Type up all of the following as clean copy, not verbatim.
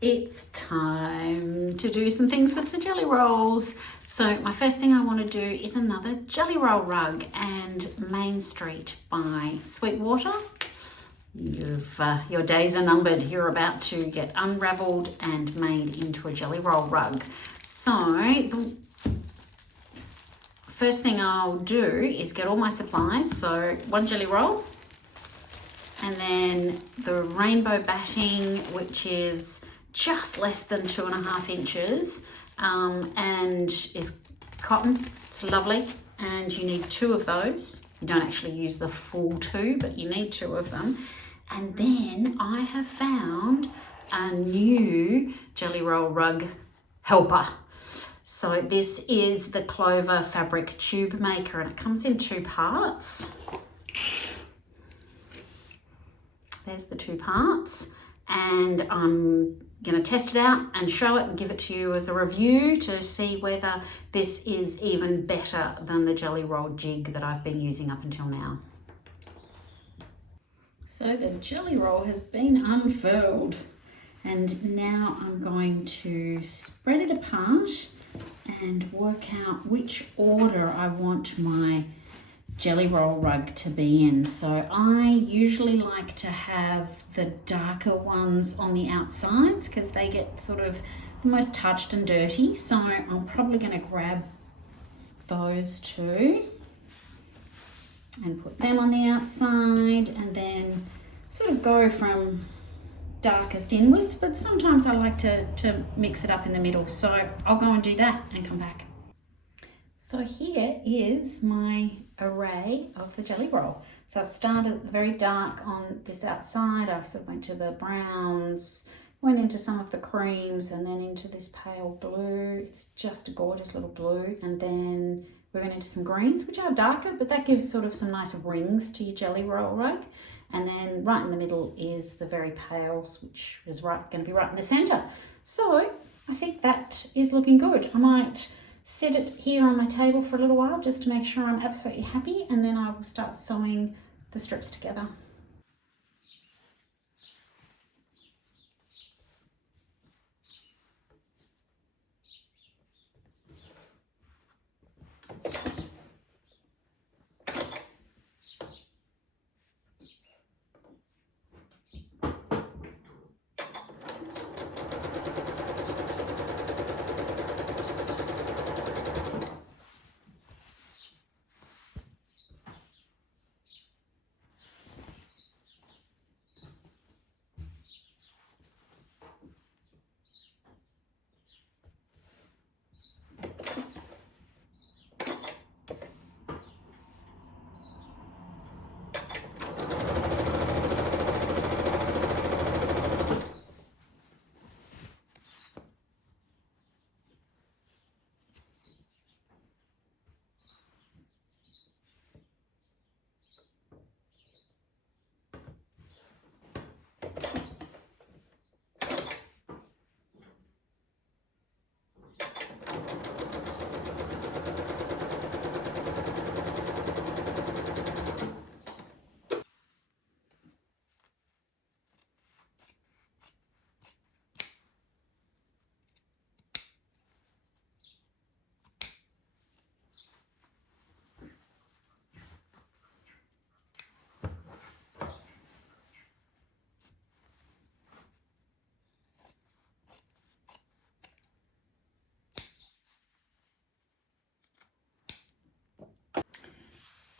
It's time to do some things with the jelly rolls. So my first thing I want to do is another jelly roll rug, and Main Street by Sweetwater. Your days are numbered. You're about to get unraveled and made into a jelly roll rug. So the first thing I'll do is get all my supplies. So one jelly roll, and then the rainbow batting, which is just less than 2.5 inches, and is cotton. It's lovely, and you need 2 of those. You don't actually use the full 2, but you need 2 of them. And then I have found a new jelly roll rug helper. So this is the Clover Fabric Tube Maker, and it comes in 2 parts. There's the 2 parts, and I'm going to test it out and show it and give it to you as a review to see whether this is even better than the jelly roll jig that I've been using up until now. So the jelly roll has been unfurled, and now I'm going to spread it apart and work out which order I want my jelly roll rug to be in. So I usually like to have the darker ones on the outsides because they get sort of the most touched and dirty. So I'm probably going to grab those 2 and put them on the outside, and then sort of go from darkest inwards, but sometimes I like to mix it up in the middle. So I'll go and do that and come back. So here is my array of the jelly roll. So I've started at the very dark on this outside. I sort of went to the browns, went into some of the creams, and then into this pale blue. It's just a gorgeous little blue. And then we went into some greens, which are darker, but that gives sort of some nice rings to your jelly roll rug. And then right in the middle is the very pales, which is going to be right in the center. So I think that is looking good. I might set it here on my table for a little while just to make sure I'm absolutely happy, and then I will start sewing the strips together.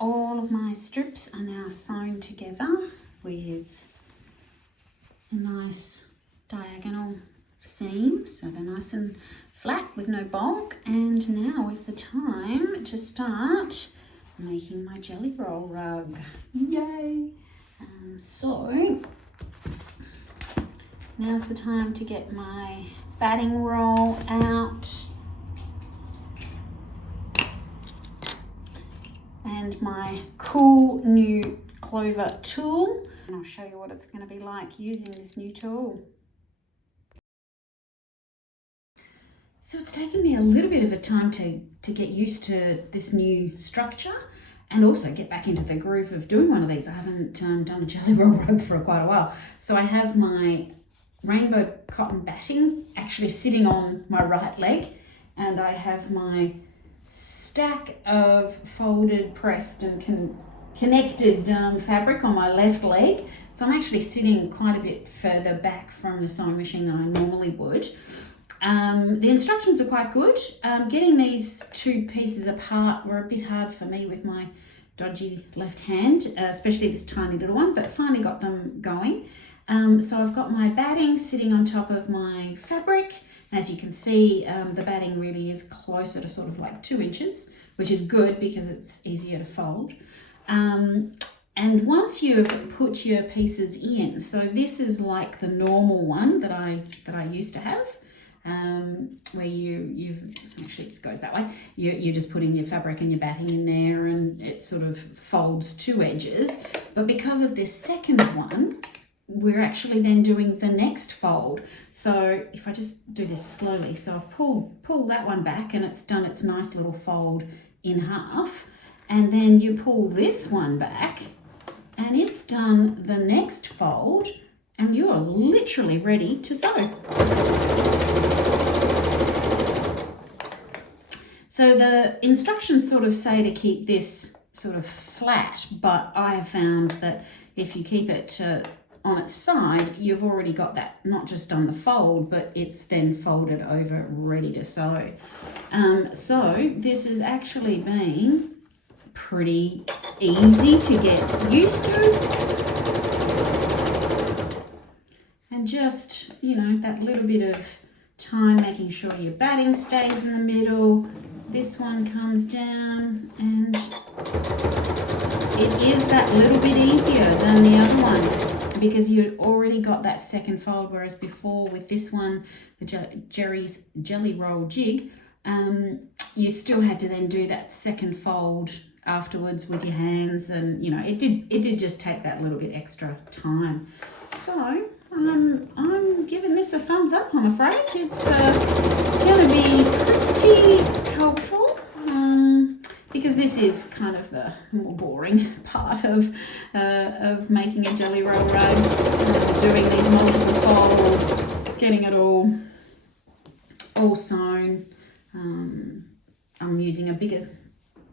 All of my strips are now sewn together with a nice diagonal seam, so they're nice and flat with no bulk. And now is the time to start making my jelly roll rug. Yay! So now's the time to get my batting roll out and my cool new Clover tool, and I'll show you what it's going to be like using this new tool. So it's taken me a little bit of a time to get used to this new structure and also get back into the groove of doing one of these. I haven't done a jelly roll rug for quite a while. So I have my rainbow cotton batting actually sitting on my right leg, and I have my stack of folded, pressed and connected fabric on my left leg. So I'm actually sitting quite a bit further back from the sewing machine than I normally would. The instructions are quite good. Getting these two pieces apart were a bit hard for me with my dodgy left hand, especially this tiny little one, but finally got them going. So I've got my batting sitting on top of my fabric. As you can see, the batting really is closer to sort of like 2 inches, which is good because it's easier to fold. And once you've put your pieces in, so this is like the normal one that I used to have, where you've actually, it goes that way. You're just putting your fabric and your batting in there, and it sort of folds 2 edges. But because of this second one, we're actually then doing the next fold. So if I just do this slowly, so I've pulled that one back and it's done its nice little fold in half, and then you pull this one back and it's done the next fold, and you are literally ready to sew. So the instructions sort of say to keep this sort of flat, but I have found that if you keep it on its side, you've already got that not just on the fold, but it's then folded over ready to sew. So this is actually being pretty easy to get used to, and just, you know, that little bit of time making sure your batting stays in the middle. This one comes down, and it is that little bit easier than the other one because you already got that second fold, whereas before with this one, the Jerry's Jelly Roll Jig, you still had to then do that second fold afterwards with your hands, and you know, it did just take that little bit extra time. So I'm giving this a thumbs up, I'm afraid. It's going to be pretty helpful because this is kind of the more boring part of making a jelly roll rug, doing these multiple folds, getting it all sewn. I'm using a bigger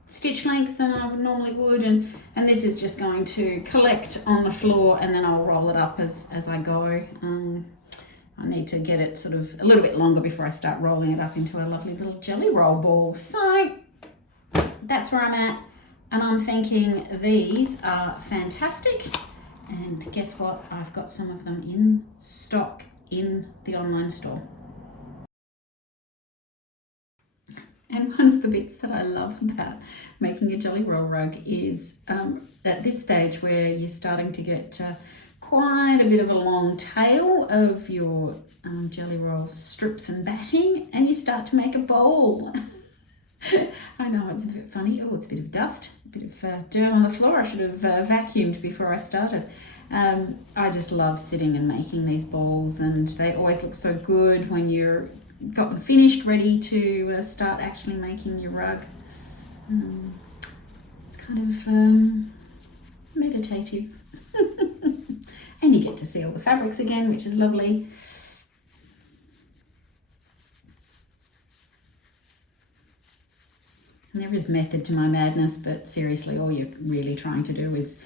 stitch length than I normally would, and this is just going to collect on the floor, and then I'll roll it up as I go. I need to get it sort of a little bit longer before I start rolling it up into a lovely little jelly roll ball. So that's where I'm at, and I'm thinking these are fantastic. And guess what? I've got some of them in stock in the online store. And one of the bits that I love about making a jelly roll rug is at this stage where you're starting to get quite a bit of a long tail of your jelly roll strips and batting, and you start to make a bowl. I know it's a bit funny. Oh, it's a bit of dust, a bit of dirt on the floor. I should have vacuumed before I started. I just love sitting and making these bowls, and they always look so good when you're got them finished, ready to start actually making your rug. It's kind of meditative. And you get to see all the fabrics again, which is lovely. And there is method to my madness, but seriously, all you're really trying to do is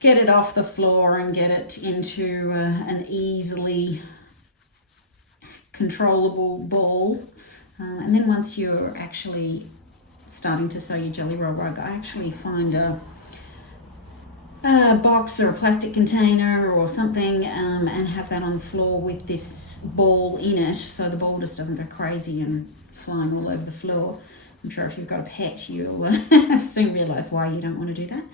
get it off the floor and get it into an easily controllable ball. And then once you're actually starting to sew your jelly roll rug, I actually find a box or a plastic container or something, and have that on the floor with this ball in it, so the ball just doesn't go crazy and flying all over the floor. I'm sure if you've got a pet, you'll soon realise why you don't want to do that.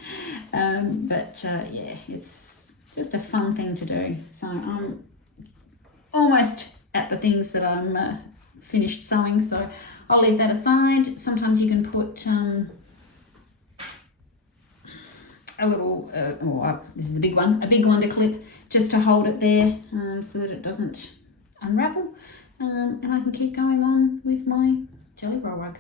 Yeah, it's just a fun thing to do. So I'm almost at the things that I'm finished sewing, so I'll leave that aside. Sometimes you can put a little, this is a big one to clip just to hold it there, so that it doesn't unravel, and I can keep going on with my jelly roll rug.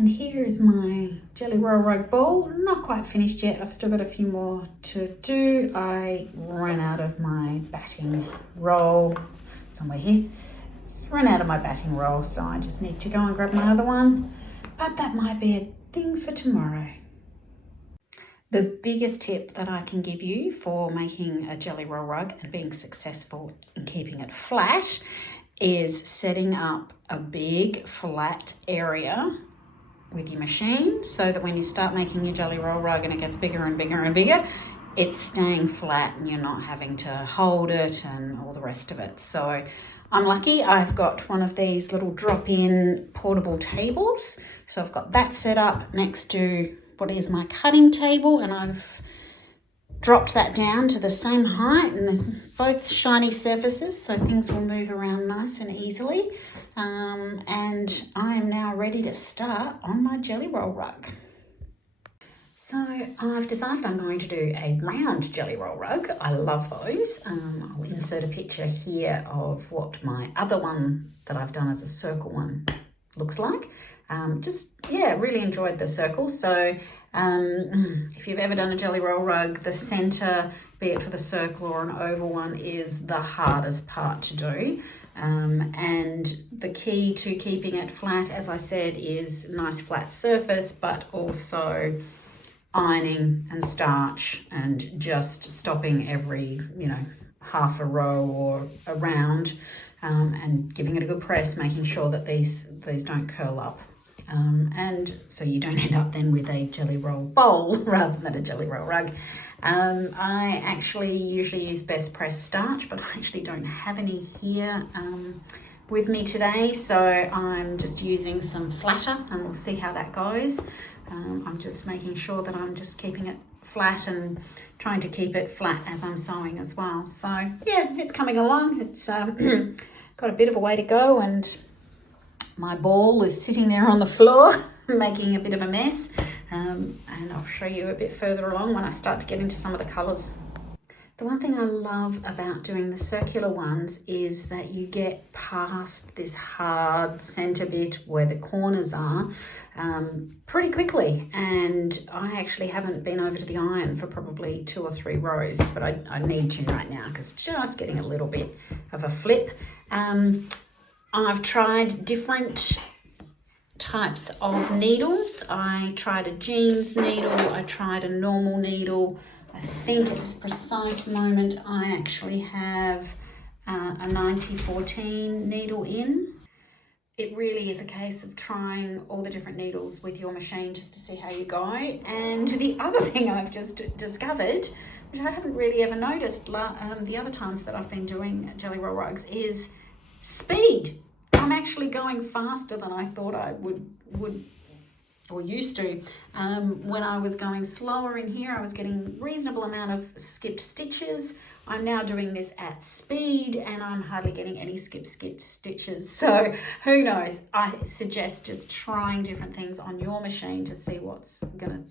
And here is my Jelly Roll Rug ball. Not quite finished yet. I've still got a few more to do. I ran out of my batting roll somewhere here. Just run out of my batting roll, so I just need to go and grab my other one. But that might be a thing for tomorrow. The biggest tip that I can give you for making a Jelly Roll rug and being successful in keeping it flat is setting up a big flat area with your machine so that when you start making your Jelly Roll rug and it gets bigger and bigger and bigger, it's staying flat and you're not having to hold it and all the rest of it. So I'm lucky I've got one of these little drop-in portable tables. So I've got that set up next to what is my cutting table, and I've dropped that down to the same height, and there's both shiny surfaces so things will move around nice and easily. And I am now ready to start on my Jelly Roll rug. So I've decided I'm going to do a round Jelly Roll rug. I love those. I'll insert a picture here of what my other one that I've done as a circle one looks like. Really enjoyed the circle. So if you've ever done a Jelly Roll rug, the center, be it for the circle or an oval one, is the hardest part to do. And the key to keeping it flat, as I said, is nice flat surface, but also ironing and starch and just stopping every, half a row or a round, and giving it a good press, making sure that these don't curl up. And so you don't end up then with a Jelly Roll bowl rather than a Jelly Roll rug. I actually usually use Best Press starch, but I actually don't have any here with me today, so I'm just using some flatter and we'll see how that goes. I'm just making sure that I'm just keeping it flat and trying to keep it flat as I'm sewing as well. So yeah, it's coming along. It's got a bit of a way to go, and my ball is sitting there on the floor making a bit of a mess. And I'll show you a bit further along when I start to get into some of the colours. The one thing I love about doing the circular ones is that you get past this hard centre bit where the corners are pretty quickly. And I actually haven't been over to the iron for probably 2 or 3 rows, but I need to right now because it's just getting a little bit of a flip. I've tried different types of needles. I tried a jeans needle, I tried a normal needle. I think at this precise moment I actually have a 9014 needle in. It really is a case of trying all the different needles with your machine just to see how you go. And the other thing I've just discovered, which I haven't really ever noticed the other times that I've been doing Jelly Roll rugs, is speed. I'm actually going faster than I thought I would or used to. When I was going slower in here, I was getting reasonable amount of skipped stitches. I'm now doing this at speed and I'm hardly getting any skipped stitches. So who knows? I suggest just trying different things on your machine to see what's gonna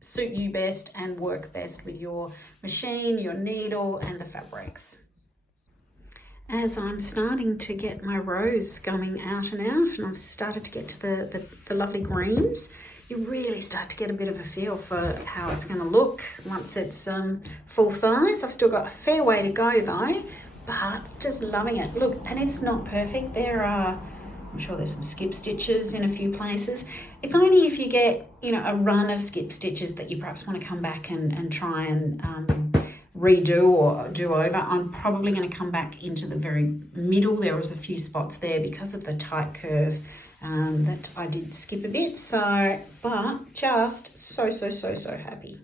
suit you best and work best with your machine, your needle and the fabrics. As I'm starting to get my rows going out and I've started to get to the lovely greens, you really start to get a bit of a feel for how it's going to look once it's full size. I've still got a fair way to go though, but just loving it. Look, and it's not perfect. I'm sure there's some skip stitches in a few places. It's only if you get, a run of skip stitches that you perhaps want to come back and try and redo or do over. I'm probably going to come back into the very middle. There was a few spots there because of the tight curve that I did skip a bit. So, but just so happy.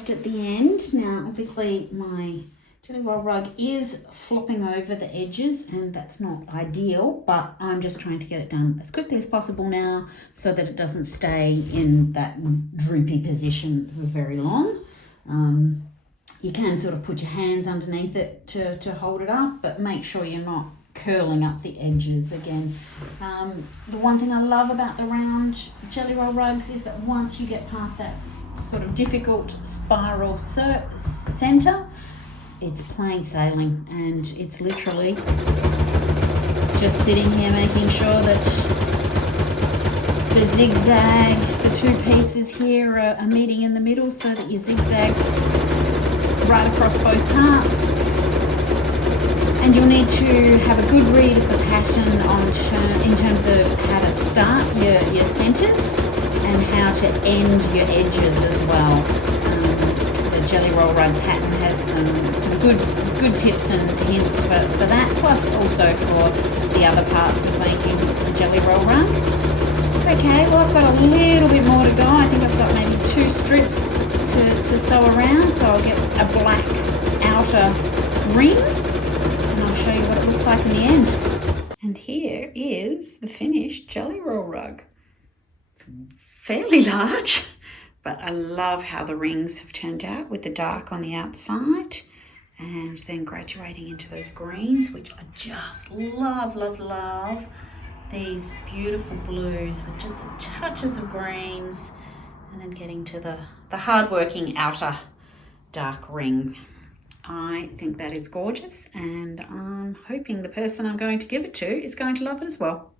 just at the end. Now, obviously my Jelly Roll rug is flopping over the edges and that's not ideal, but I'm just trying to get it done as quickly as possible now so that it doesn't stay in that droopy position for very long. You can sort of put your hands underneath it to hold it up, but make sure you're not curling up the edges again. The one thing I love about the round Jelly Roll rugs is that once you get past that sort of difficult spiral center, it's plain sailing, and it's literally just sitting here making sure that the zigzag, the two pieces here are meeting in the middle so that your zigzags right across both parts. And you'll need to have a good read of the pattern in terms of how to start your centers and how to end your edges as well. The Jelly Roll rug pattern has some good tips and hints for that, plus also for the other parts of making the Jelly Roll rug. Okay, well I've got a little bit more to go. I think I've got maybe 2 strips to sew around, so I'll get a black outer ring and I'll show you what it looks like in the end. And here is the finished Jelly Roll rug. It's fairly large, but I love how the rings have turned out with the dark on the outside and then graduating into those greens, which I just love, love, love. These beautiful blues with just the touches of greens, and then getting to the hard-working outer dark ring. I think that is gorgeous, and I'm hoping the person I'm going to give it to is going to love it as well.